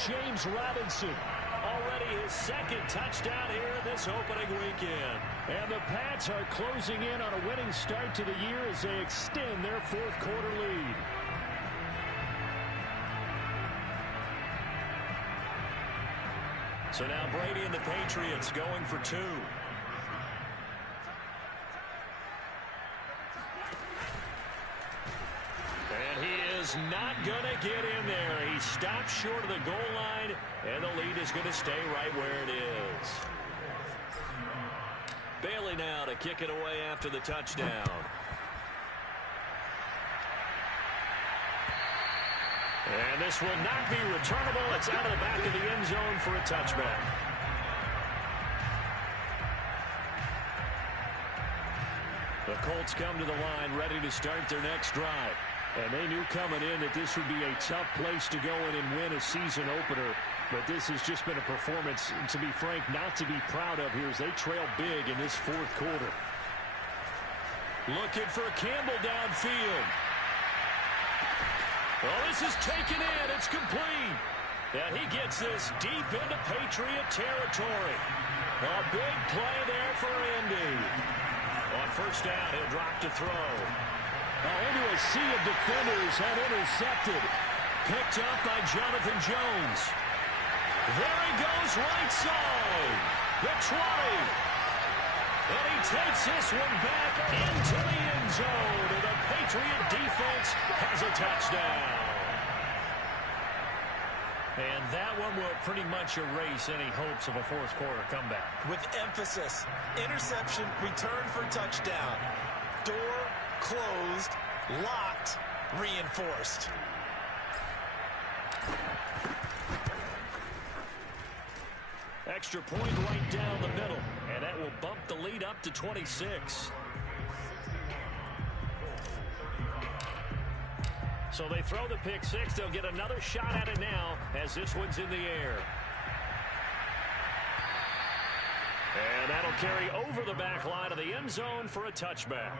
James Robinson, already his 2nd touchdown here this opening weekend. And the Pats are closing in on a winning start to the year as they extend their 4th quarter lead. So now Brady and the Patriots going for 2. And he is not going to get in there. He stops short of the goal line, and the lead is going to stay right where it is. Bailey now to kick it away after the touchdown. And this will not be returnable. It's out of the back of the end zone for a touchback. The Colts come to the line ready to start their next drive. And they knew coming in that this would be a tough place to go in and win a season opener. But this has just been a performance, to be frank, not to be proud of here as they trail big in this 4th quarter. Looking for Campbell downfield. Well, this is taken in. It's complete. And he gets this deep into Patriot territory. A big play there for Indy. On first down, he'll drop to throw. Into a sea of defenders and intercepted. Picked up by Jonathan Jones. There he goes right side. The 20. And he takes this one back into the end zone. And the Patriot defense has a touchdown. And that one will pretty much erase any hopes of a 4th quarter comeback. With emphasis, interception, return for touchdown. Door closed, locked, reinforced. Extra point right down the middle, and that will bump the lead up to 26. So they throw the pick 6. They'll get another shot at it now as this one's in the air. And that'll carry over the back line of the end zone for a touchback.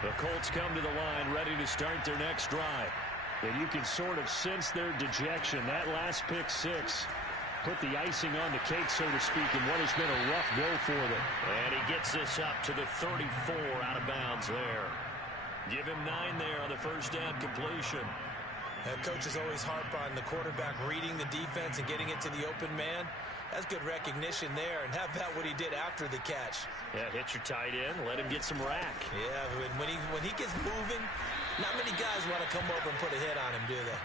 The Colts come to the line ready to start their next drive. And you can sort of sense their dejection. That last pick 6 put the icing on the cake, so to speak, in what has been a rough go for them. And he gets this up to the 34 out of bounds there. Give him 9 there on the first down completion. Coaches always harp on the quarterback reading the defense and getting it to the open man. That's good recognition there. And how about what he did after the catch? Yeah, hit your tight end, let him get some rack. Yeah, when he gets moving, not many guys want to come over and put a hit on him, do they?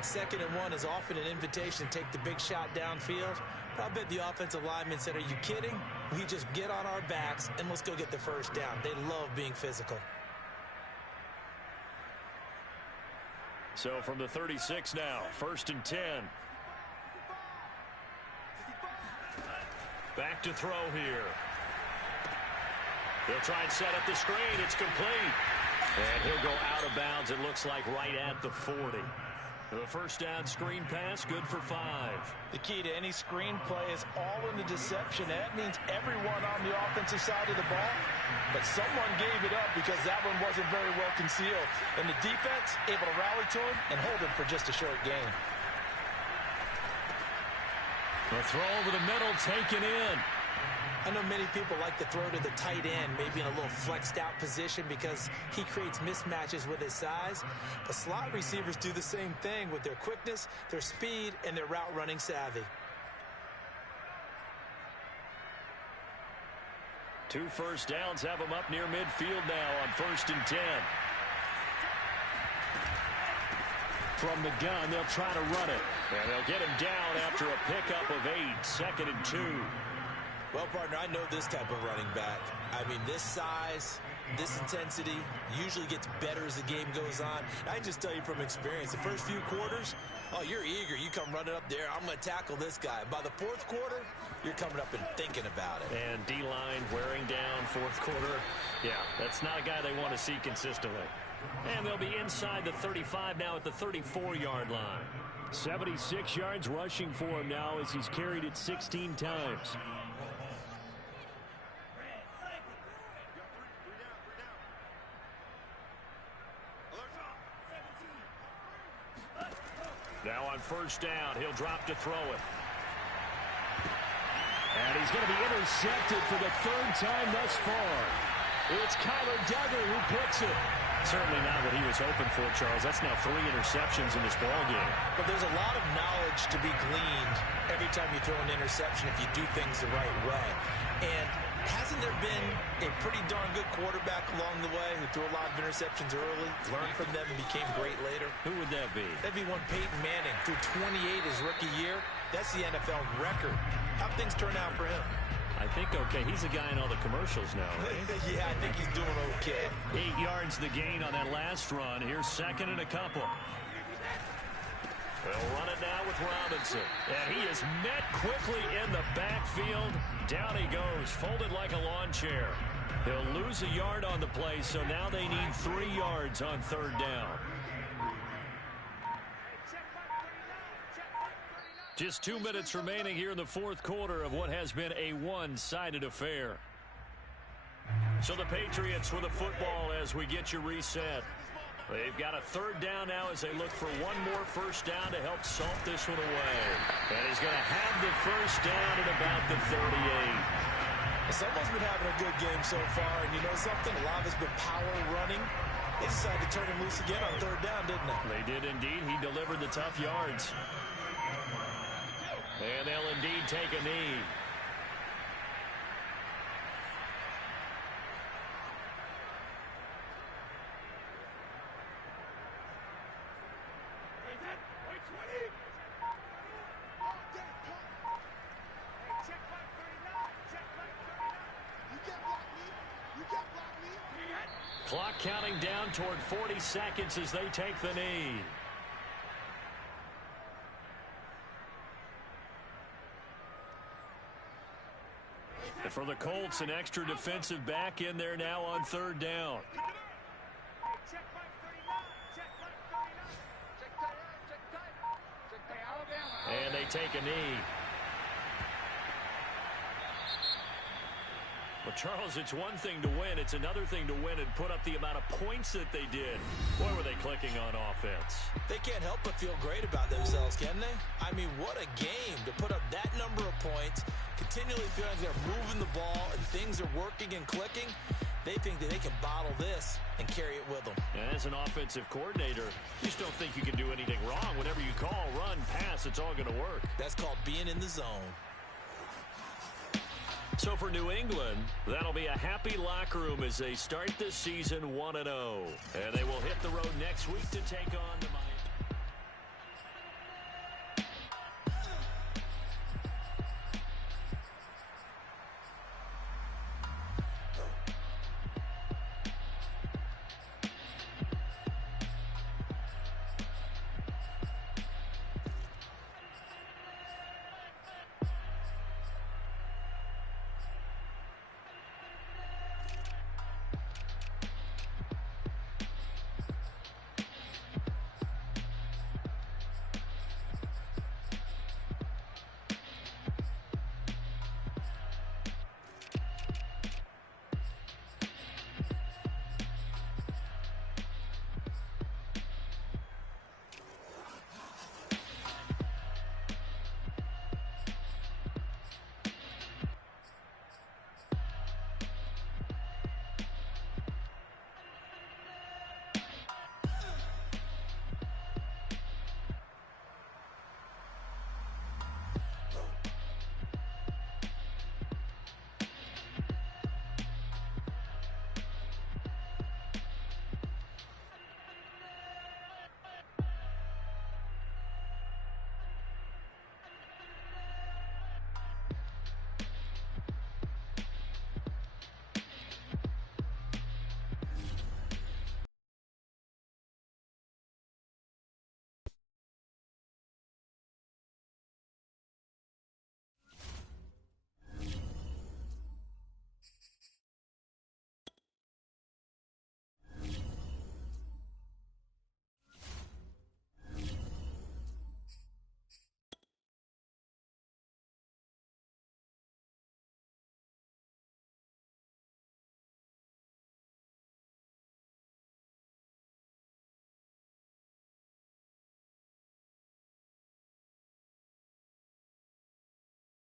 2nd and 1 is often an invitation to take the big shot downfield. But I bet the offensive lineman said, are you kidding? We just get on our backs and let's go get the first down. They love being physical. So from the 36 now, 1st and 10. Back to throw here. They'll try and set up the screen. It's complete. And he'll go out of bounds, it looks like, right at the 40. The first down screen pass, good for 5. The key to any screen play is all in the deception. That means everyone on the offensive side of the ball. But someone gave it up because that one wasn't very well concealed. And the defense able to rally to him and hold him for just a short gain. The throw over the middle, taken in. I know many people like to throw to the tight end, maybe in a little flexed out position because he creates mismatches with his size. But slot receivers do the same thing with their quickness, their speed, and their route running savvy. 2 first downs have them up near midfield now on 1st and 10. From the gun, they'll try to run it. And they'll get him down after a pickup of 8, 2nd and 2. Well, partner, I know this type of running back. I mean, this size, this intensity usually gets better as the game goes on. I can just tell you from experience, the first few quarters, oh, you're eager. You come running up there. I'm going to tackle this guy. By the 4th quarter, you're coming up and thinking about it. And D-line wearing down 4th quarter. Yeah, that's not a guy they want to see consistently. And they'll be inside the 35 now at the 34-yard line. 76 yards rushing for him now as he's carried it 16 times. Now on 1st down, he'll drop to throw it. And he's going to be intercepted for the 3rd time thus far. It's Kyler Duggar who puts it. Certainly not what he was hoping for, Charles. That's now 3 interceptions in this ballgame. But there's a lot of knowledge to be gleaned every time you throw an interception if you do things the right way. And hasn't there been a pretty darn good quarterback along the way who threw a lot of interceptions early, learned from them, and became great later? Who would that be? That'd be one Peyton Manning. Threw 28 his rookie year. That's the NFL record. How'd things turn out for him? I think okay. He's a guy in all the commercials now, right? Yeah, I think he's doing okay. 8 yards the gain on that last run. Here's 2nd and a couple. They'll run it now with Robinson. And he is met quickly in the backfield. Down he goes, folded like a lawn chair. He'll lose a yard on the play, so now they need 3 yards on 3rd down. Just 2 minutes remaining here in the 4th quarter of what has been a one-sided affair. So the Patriots with a football as we get you reset. They've got a 3rd down now as they look for one more first down to help salt this one away. And he's going to have the first down at about the 38. Someone's been having a good game so far, and you know something? A lot of it's been power running. They decided to turn him loose again on 3rd down, didn't they? They did indeed. He delivered the tough yards. And they'll indeed take a knee. Clock counting down toward 40 seconds as they take the knee. And for the Colts, an extra defensive back in there now on 3rd down. And they take a knee. Well, Charles, it's one thing to win. It's another thing to win and put up the amount of points that they did. Boy, were they clicking on offense. They can't help but feel great about themselves, can they? I mean, what a game to put up that number of points, continually feeling they're moving the ball and things are working and clicking. They think that they can bottle this and carry it with them. And as an offensive coordinator, you just don't think you can do anything wrong. Whatever you call, run, pass, it's all going to work. That's called being in the zone. So for New England, that'll be a happy locker room as they start this season 1-0. And they will hit the road next week to take on the